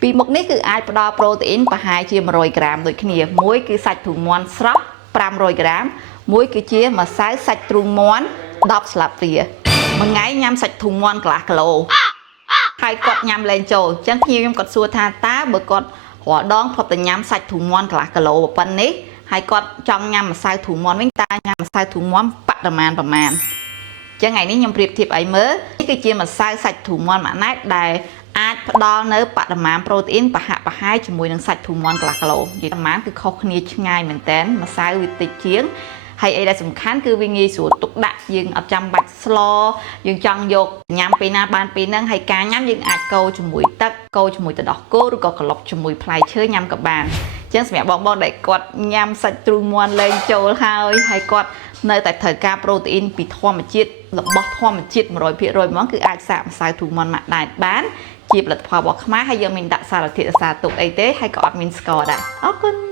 ពីមុខនេះគឺអាចផ្ដល់ប្រូតេអ៊ីនប្រហែលជា100 ក្រាមដូចគ្នាមួយគឺសាច់ទ្រូងមាន់ស្រស់500 ក្រាមមួយគឺជាម្សៅសាច់ទ្រូងមាន់10 ស្លាបព្រាមួយថ្ងៃញ៉ាំសាច់ទ្រូងមាន់កន្លះគីឡូហើយគាត់ញ៉ាំលែងចូលអញ្ចឹងភ្ញៀវខ្ញុំគាត់សួរថាតើបើគាត់រាល់ដងធ្លាប់តែញ៉ាំសាច់ទ្រូងមាន់កន្លះគីឡូប៉ុណ្ណេះហើយគាត់ចង់ញ៉ាំម្សៅទ្រូងមាន់វិញតើញ៉ាំម្សៅទ្រូងមាន់បរិមាណប្រមាណចឹងថ្ងៃនេះខ្ញុំប្រៀបធៀបឲ្យមើលនេះគឺជាម្សៅសាច់ទ្រូងមាន់មួយណែតដែលអាចផ្ដល់នៅបរិមាណប្រូតេអ៊ីនប្រហែលជាមួយនឹងសាច់ទ្រូងមាន់កន្លះគីឡូនិយាយប្រមាណគឺខុសគ្នាឆ្ងាយមែនតើម្សៅវាតិចជាងហើយអីដែលសំខាន់គឺវាងាយស្រួលទុកដាក់យើងអត់ចាំបាច់ស្លយើងចង់យកញ៉ាំពេលណាបានពេលហ្នឹងហើយការញ៉ាំយើងអាចកូរជាមួយទឹកកូរជាមួយទឹកដោះគោឬក៏ក្លុកជាមួយផ្លែឈើញ៉ាំក៏បានអញ្ចឹងសម្រាប់បងដែលគាត់ញ៉ាំសាច់ទ្រូងមាន់លែងចូលហើយគាត់នៅតែត្រូវការប្រូតេអ៊ីនពីធម្មជាតិរបស់ធម្មជាតិ 100% ហ្មងគឺអាចសាកម្សៅទ្រូងមាន់ម៉ាក់ដែរបានជាផលិតផលរបស់ខ្មែរហើយយើងមានដាក់សារធាតុអាសាទុកអីទេហើយក៏អត់មានស្ករដែរអរគុណ